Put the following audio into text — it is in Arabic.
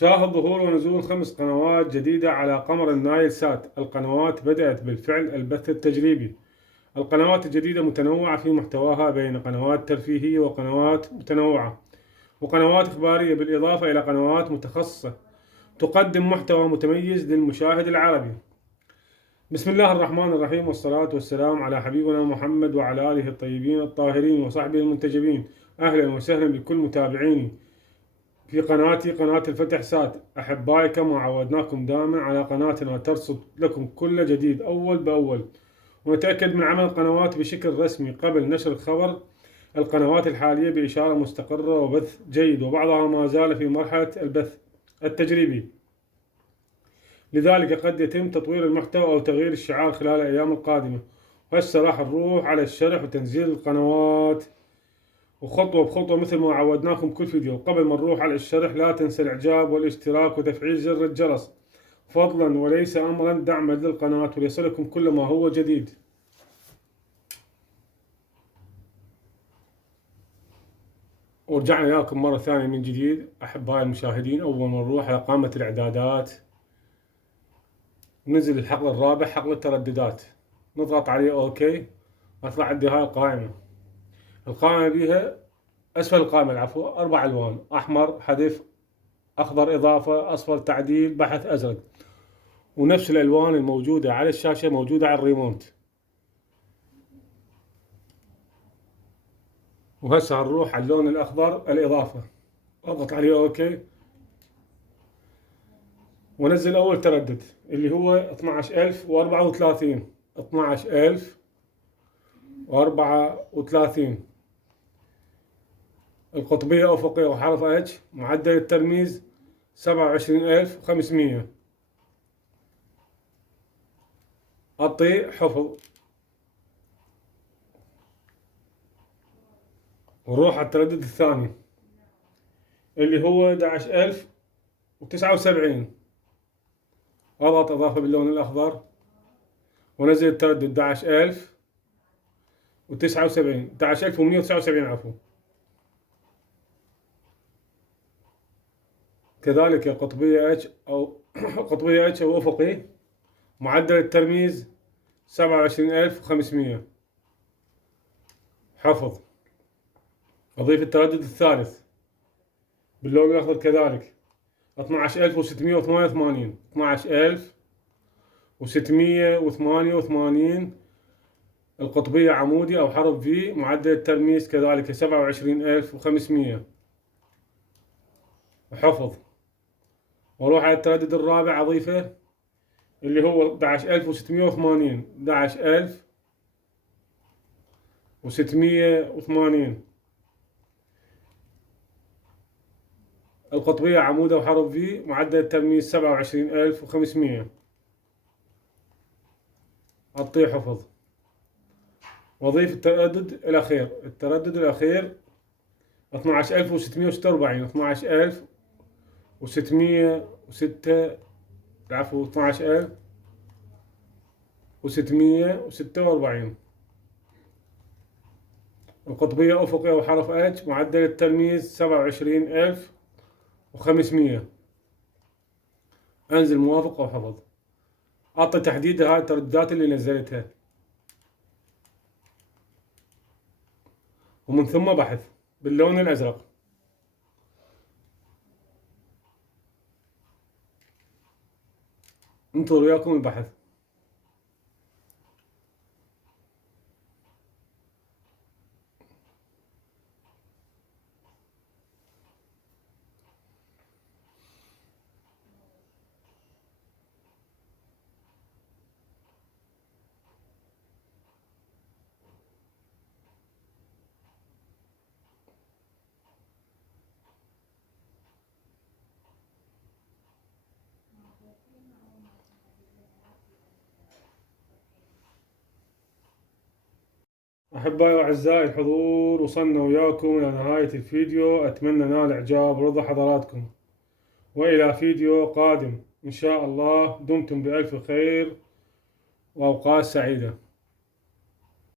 شاهد ظهور ونزول 5 قنوات جديدة على قمر النايل سات. القنوات بدأت بالفعل البث التجريبي. القنوات الجديدة متنوعة في محتواها بين قنوات ترفيهية وقنوات متنوعة وقنوات إخبارية، بالإضافة إلى قنوات متخصصة تقدم محتوى متميز للمشاهد العربي. بسم الله الرحمن الرحيم، والصلاة والسلام على حبيبنا محمد وعلى آله الطيبين الطاهرين وصحبه المنتجبين. أهلا وسهلا بكل متابعيني في قناتي قناة الفتح سات. أحبائي، كما عودناكم دائما على قناتنا ترصد لكم كل جديد أول بأول، ونتأكد من عمل القنوات بشكل رسمي قبل نشر الخبر. القنوات الحالية بإشارة مستقرة وبث جيد، وبعضها ما زال في مرحلة البث التجريبي، لذلك قد يتم تطوير المحتوى أو تغيير الشعار خلال الأيام القادمة. وهسه راح نروح على الشرح وتنزيل القنوات وخطوة بخطوة مثل ما عودناكم كل فيديو. قبل ما نروح على الشرح لا تنسى الإعجاب والاشتراك وتفعيل زر الجرس فضلا وليس أمرا، دعما للقناة وليصلكم كل ما هو جديد. ورجعنا إياكم مرة ثانية من جديد أحبائي المشاهدين. أول ما نروح على قائمة الإعدادات ننزل الحقل الرابع، حقل الترددات، نضغط عليه أوكي. أطلع عندي هاي القائمة. القائمة بيها أسفل القائمة العفو 4 ألوان: أحمر حذف، أخضر إضافة، أصفر تعديل، بحث، أزرق. ونفس الألوان الموجودة على الشاشة موجودة على الريموت. وهسه هنروح على اللون الأخضر الإضافة، أضغط عليه أوكي ونزل أول تردد اللي هو 12034. 12034 القطبية أفقية وحرف اتش، معدل الترميز 27500. أطي حفظ ونروح على التردد الثاني اللي هو 11079. أضغط إضافة باللون الأخضر ونزل التردد 11079 11179 عفوا. كذلك قطبية اتش أو قطبية اتش أو أفقي، معدل الترميز 27500. حفظ. أضيف التردد الثالث باللون الأخضر كذلك 12688. 12688 القطبية عمودي أو حرف في، معدل الترميز كذلك 27500. حفظ. وأروح على التردد الرابع أضيفه اللي هو 11680. 11680 القطبية عمودة وحرف في، معدل الترميز 27500. أعطيه حفظ. وأضيف التردد الأخير 12646. 12606 العفو 12646 القطبية أفقية وحرف اتش، معدل الترميز 27500. أنزل موافق وحفظ. أعطي تحديد هاي الترددات اللي نزلتها، ومن ثم بحث باللون الأزرق. انطر وياكم البحث. أحبائي وأعزائي الحضور، وصلنا وياكم إلى نهاية الفيديو. أتمنى نال إعجاب ورضا حضراتكم، وإلى فيديو قادم إن شاء الله. دمتم بألف خير وأوقات سعيدة.